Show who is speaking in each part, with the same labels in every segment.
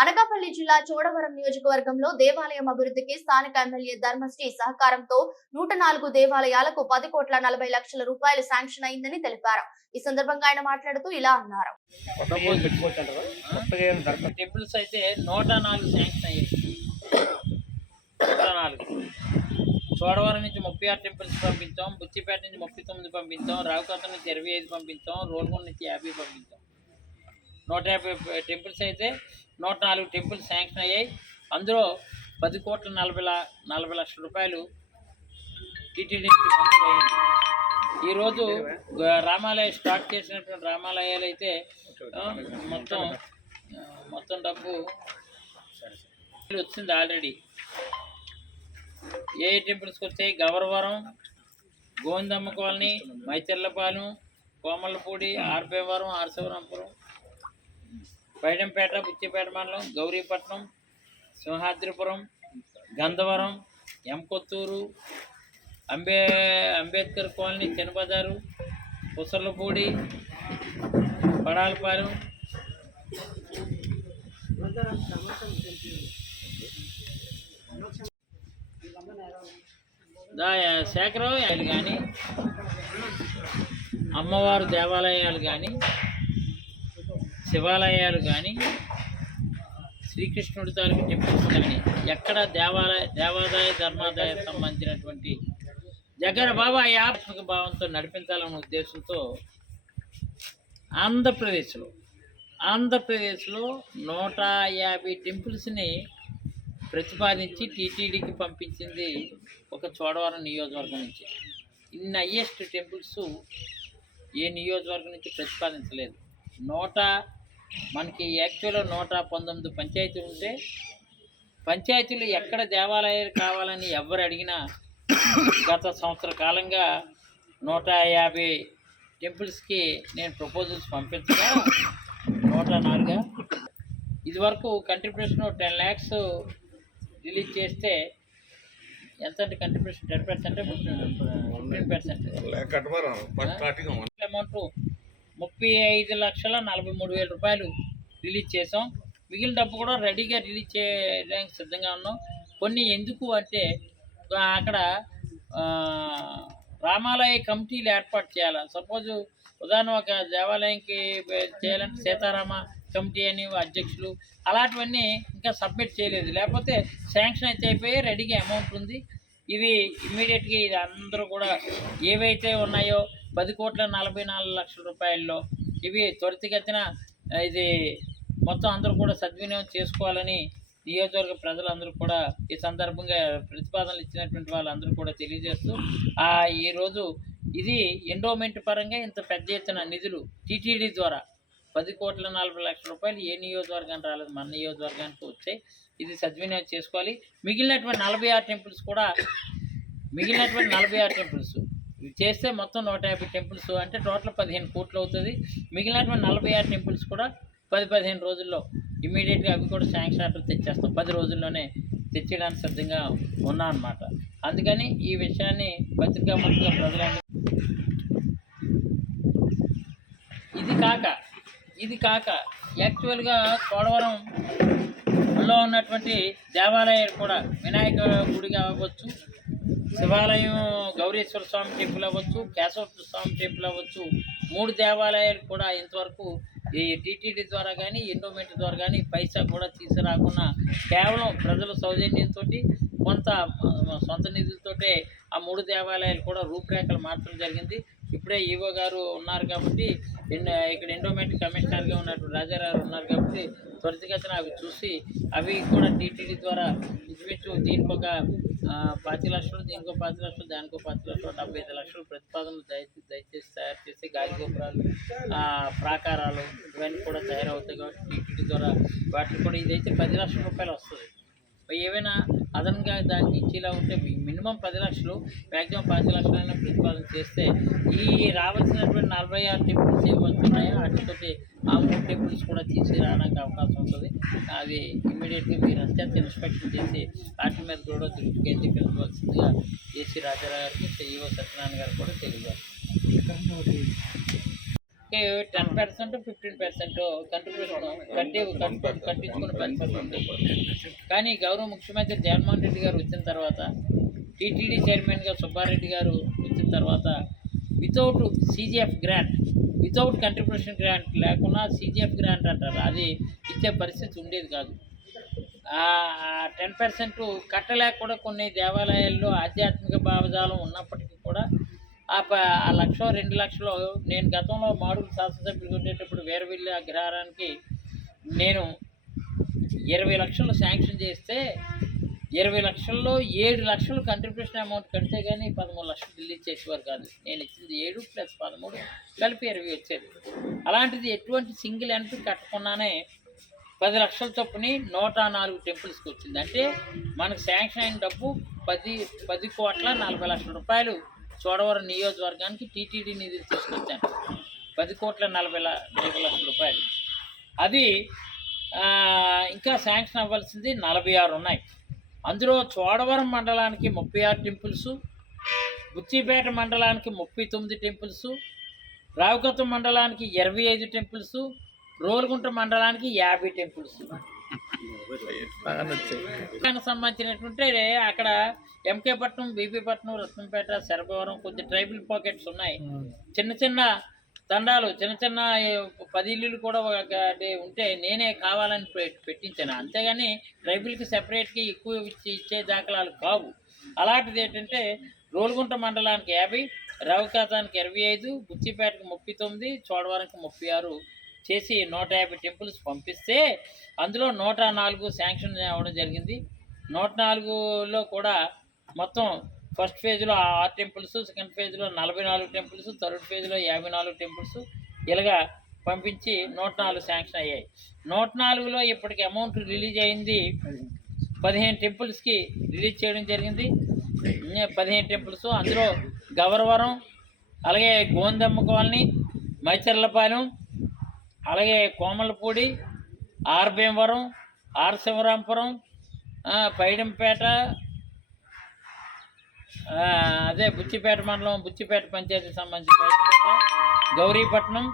Speaker 1: అనకాపల్లి జిల్లా చోడవరం నియోజకవర్గంలో దేవాలయం అభివృద్ధికి స్థానిక ఎమ్మెల్యే ధర్మశ్రీ సహకారంతో నూట నాలుగు దేవాలయాలకు పది కోట్ల నలభై లక్షల రూపాయలు శాంక్షన్ అయిందని తెలిపారు. ఈ సందర్భంగా ఆయన మాట్లాడుతూ ఇలా అన్నారు.
Speaker 2: టెంపుల్స్ అయితే నూట నాలుగు శాంక్షన్ అయ్యాయి. నాలుగు. చోడవరం నుంచి ముప్పై ఆరు టెంపుల్స్ పంపించాం బుచ్చిపేట నుంచి ముప్పై తొమ్మిది పంపించాం రావుకత నుంచి ఇరవై ఐదు పంపించాం రోల్గొండ నుంచి యాభై పంపించాం. నూట యాభై టెంపుల్స్ అయితే నూట నాలుగు టెంపుల్స్ శాంక్షన్ అయ్యాయి. అందులో పది కోట్ల నలభై నలభై లక్షల రూపాయలు టీటీడీ నుంచి ఈరోజు రామాలయం రామాలయ స్టార్ట్ చేసినటువంటి రామాలయాలు అయితే మొత్తం మొత్తం డబ్బు వచ్చింది ఆల్రెడీ. ఏ టెంపుల్స్కి వచ్చాయి? గవరవరం గోవిందమ్మ కాలనీ మైచెర్లపాలెం కోమలపూడి ఆర్పేవరం ఆర్సవరంపురం పైడంపేట బుచ్చిపేట మండలం గౌరీపట్నం సింహాద్రిపురం గంధవరం ఎంకొత్తూరు అంబే అంబేద్కర్ కాలనీ చిన్నబజారు పుసర్లపూడి పడాలపాలెం. దా కానీ అమ్మవారు దేవాలయాలు కానీ శివాలయాలు కానీ శ్రీకృష్ణుడి తాలూకు టెంపుల్స్ కానీ ఎక్కడ దేవాలయ దేవాదాయ ధర్మాదాయ సంబంధించినటువంటి జగన్ బాబా యాత్మక భావంతో నడిపించాలన్న ఉద్దేశంతో ఆంధ్రప్రదేశ్లో ఆంధ్రప్రదేశ్లో నూట యాభై టెంపుల్స్ని ప్రతిపాదించి టీటీడీకి పంపించింది ఒక చోడవరం నియోజకవర్గం నుంచి. ఇన్ని హయ్యెస్ట్ టెంపుల్స్ ఏ నియోజకవర్గం నుంచి ప్రతిపాదించలేదు. నూట మనకి యాక్చువల్గా నూట పంతొమ్మిది పంచాయతీలు ఉంటే పంచాయతీలు ఎక్కడ దేవాలయాలు కావాలని ఎవరు అడిగినా గత సంవత్సర కాలంగా నూట యాభై టెంపుల్స్కి నేను ప్రపోజల్స్ పంపించగా నూట నాలుగా. ఇదివరకు కంట్రిబ్యూషన్ టెన్ ల్యాక్స్ రిలీజ్ చేస్తే ఎంత అంటే contribution ten percent? Fifteen percent? Amount ముప్పై ఐదు లక్షల నలభై మూడు వేల రూపాయలు రిలీజ్ చేసాం మిగిలిన డబ్బు కూడా రెడీగా రిలీజ్ చేయడానికి సిద్ధంగా ఉన్నాం. కొన్ని ఎందుకు అంటే అక్కడ రామాలయ కమిటీలు ఏర్పాటు చేయాలి? సపోజ్ ఉదాహరణ ఒక దేవాలయంకి చేయాలంటే సీతారామ కమిటీ అని అధ్యక్షులు అలాంటివన్నీ ఇంకా సబ్మిట్ చేయలేదు. లేకపోతే శాంక్షన్ అయితే అయిపోయి రెడీగా అమౌంట్ ఉంది. ఇవి ఇమ్మీడియట్గా ఇది అందరూ కూడా ఏవైతే ఉన్నాయో పది కోట్ల నలభై నాలుగు లక్షల రూపాయల్లో ఇవి త్వరితగతిన ఇది మొత్తం అందరూ కూడా సద్వినియోగం చేసుకోవాలని నియోజకవర్గ ప్రజలందరూ కూడా ఈ సందర్భంగా ప్రతిపాదనలు ఇచ్చినటువంటి వాళ్ళందరూ కూడా తెలియజేస్తూ ఈరోజు ఇది ఎండోమెంట్ పరంగా ఇంత పెద్ద ఎత్తున నిధులు టీటీడీ ద్వారా పది కోట్ల నలభై లక్షల రూపాయలు ఏ నియోజకవర్గానికి రాలేదు మన నియోజకవర్గానికి వచ్చాయి. ఇది సద్వినియోగం చేసుకోవాలి. మిగిలినటువంటి నలభై ఆరు టెంపుల్స్ కూడా మిగిలినటువంటి నలభై ఆరు టెంపుల్స్ చేస్తే మొత్తం నూట యాభై టెంపుల్స్ అంటే టోటల్ పదిహేను కోట్లు అవుతుంది. మిగిలినటువంటి నలభై ఆరు టెంపుల్స్ కూడా పది పదిహేను రోజుల్లో ఇమీడియట్గా అవి కూడా శాంక్షన్ ఆర్డర్ తెచ్చేస్తాం. పది రోజుల్లోనే తెచ్చేయడానికి సిద్ధంగా ఉన్నాం అన్నమాట అందుకని ఈ విషయాన్ని పత్రికా మంత్రుల ప్రజలందరూ ఇది కాక ఇది కాక యాక్చువల్గా కోడవరం లో ఉన్నటువంటి దేవాలయాలు కూడా వినాయక గుడిగా అవ్వచ్చు. శివాలయం గౌరీశ్వర స్వామి టెంపుల్ అవ్వచ్చు కేశవ స్వామి టెంపుల్ అవ్వచ్చు. మూడు దేవాలయాలు కూడా ఇంతవరకు ఈ టీటీడీ ద్వారా కానీ ఎండోమెంట్ ద్వారా కానీ పైసా కూడా తీసుకురాకుండా కేవలం ప్రజల సౌజన్యంతో కొంత సొంత నిధులతోటే ఆ మూడు దేవాలయాలు కూడా రూపురేఖలు మార్చడం జరిగింది. ఇప్పుడే ఈవో గారు ఉన్నారు కాబట్టి ఇక్కడ ఎండోమెంట్ కమిషనర్గా ఉన్నటువంటి గారు ఉన్నారు కాబట్టి త్వరితగతిన అవి చూసి అవి కూడా టీటీడీ ద్వారా ఇంచుమించు దీనికి ఒక పాతి లక్షలు దీనికో పాతి లక్షలు దానికో పాతి లక్షలు డెబ్బై ఐదు లక్షలు ప్రతిపాదనలు దయచేసి దయచేసి తయారు చేసి గాలి గోపురాలు ప్రాకారాలు ఇవన్నీ కూడా తయారవుతాయి కాబట్టి టీటీడీ ద్వారా వాటికి కూడా ఇదైతే పది లక్షల రూపాయలు వస్తుంది. ఏవైనా అదనంగా దానికి ఇచ్చేలా ఉంటే మినిమం పది లక్షలు మ్యాక్సిమం పది లక్షలైనా ప్రతిపాదన చేస్తే ఈ రావాల్సినటువంటి నలభై ఆరు టెంపుల్స్ ఏమవుతున్నాయో వాటితోటి ఆ మూడు టెంపుల్స్ కూడా తీసుకురావడానికి అవకాశం ఉంటుంది. అది ఇమీడియట్గా మీరు అత్యంత ఇన్స్పెక్షన్ చేసి వాటి మీద కూడా దృష్టి కేంద్రీకరించవలసిందిగా ఏసీ రాజారావు గారికి ఈఓ సత్యనారాయణ గారు కూడా తెలియజేస్తారు ten percent fifteen percent contribution కట్టి కట్టు- కట్టించుకునే పరిస్థితి ఉంది కానీ గౌరవ ముఖ్యమంత్రి జగన్మోహన్ రెడ్డి గారు వచ్చిన తర్వాత టీటీడీ చైర్మన్గా సుబ్బారెడ్డి గారు వచ్చిన తర్వాత without CGF grant without contribution grant లేకుండా సీజీఎఫ్ గ్రాంట్ అంటారు. అది ఇచ్చే పరిస్థితి ఉండేది కాదు. టెన్ పర్సెంట్ కట్టలేక కూడా కొన్ని దేవాలయాల్లో ఆధ్యాత్మిక భావజాలం ఉన్నప్పటికీ కూడా ఆ ఆ లక్ష రెండు లక్షలు నేను గతంలో మాడుగులు శాసనసభ్యులు ఉండేటప్పుడు వీరవిల్లి అగ్రహారానికి నేను ఇరవై లక్షలు శాంక్షన్ చేస్తే ఇరవై లక్షల్లో ఏడు లక్షలు కంట్రిబ్యూషన్ అమౌంట్ కడితే కానీ పదమూడు లక్షలు రిలీజ్ చేసేవారు కాదు. నేను ఇచ్చింది ఏడు ప్లస్ పదమూడు కలిపి ఇరవై వచ్చేది. అలాంటిది ఎటువంటి సింగిల్ ఎంట్రీ కట్టకుండానే పది లక్షల చొప్పుని నూట నాలుగు టెంపుల్స్కి వచ్చింది. అంటే మనకు శాంక్షన్ అయిన డబ్బు పది పది కోట్ల నలభై లక్షల రూపాయలు చోడవరం నియోజకవర్గానికి టీటీడీ నిధులు తీసుకొచ్చాను. పది కోట్ల నలభై నలభై లక్షల రూపాయలు. అది ఇంకా శాంక్షన్ అవ్వాల్సింది నలభై ఆరు ఉన్నాయి. అందులో చోడవరం మండలానికి ముప్పై ఆరు టెంపుల్స్ బుచ్చిపేట మండలానికి ముప్పై తొమ్మిది టెంపుల్స్ రావుకత్తం మండలానికి ఇరవై ఐదు టెంపుల్స్ రోల్గుంట మండలానికి యాభై టెంపుల్స్. సంబంధించినటువంటి అక్కడ ఎంకే పట్నం బీపీ పట్నం రత్నంపేట శరభవరం కొద్ది ట్రైబల్ పాకెట్స్ ఉన్నాయి. చిన్న చిన్న తండాలు చిన్న చిన్న పది ఇల్లులు కూడా ఉంటే నేనే కావాలని పెట్టించాను. అంతేగాని ట్రైబల్కి సెపరేట్గా ఎక్కువ ఇచ్చి ఇచ్చే దాఖలాలు కావు. అలాంటిది ఏంటంటే రోలుగుంట మండలానికి యాభై రావుకాతానికి ఇరవై ఐదు బుచ్చిపేటకి ముప్పై తొమ్మిది చోడవరంకి ముప్పై ఆరు చేసి నూట యాభై టెంపుల్స్ పంపిస్తే అందులో నూట నాలుగు శాంక్షన్ అవ్వడం జరిగింది. నూట నాలుగులో కూడా మొత్తం ఫస్ట్ ఫేజ్లో ఆరు టెంపుల్స్ సెకండ్ ఫేజ్లో నలభై నాలుగు టెంపుల్స్ థర్డ్ ఫేజ్లో యాభై నాలుగు టెంపుల్స్ ఇలాగా పంపించి నూట నాలుగు శాంక్షన్ అయ్యాయి. నూట నాలుగులో ఇప్పటికి అమౌంట్ రిలీజ్ అయింది. పదిహేను టెంపుల్స్కి రిలీజ్ చేయడం జరిగింది. పదిహేను టెంపుల్స్. అందులో గవరవరం అలాగే గోందమ్మ కాలనీ మైచర్లపాలెం అలాగే కోమలపూడి ఆర్ భీమవరం ఆర్ శివరాంపురం పైడంపేట అదే బుచ్చిపేట మండలం బుచ్చిపేట పంచాయతీకి సంబంధించి గౌరీపట్నం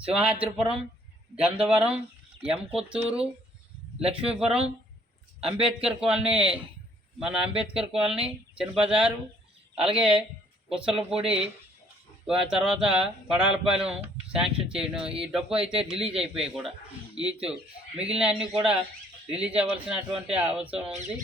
Speaker 2: సింహాద్రిపురం గంధవరం ఎంకొత్తూరు లక్ష్మీపురం అంబేద్కర్ కాలనీ మన అంబేద్కర్ కాలనీ చిన్నబజారు అలాగే కుసలపూడి తర్వాత పడాలపాలెం శాంక్షన్ చేయడం ఈ డబ్బు అయితే రిలీజ్ అయిపోయాయి కూడా. ఈ మిగిలిన అన్నీ కూడా రిలీజ్ అవ్వాల్సినటువంటి అవసరం ఉంది.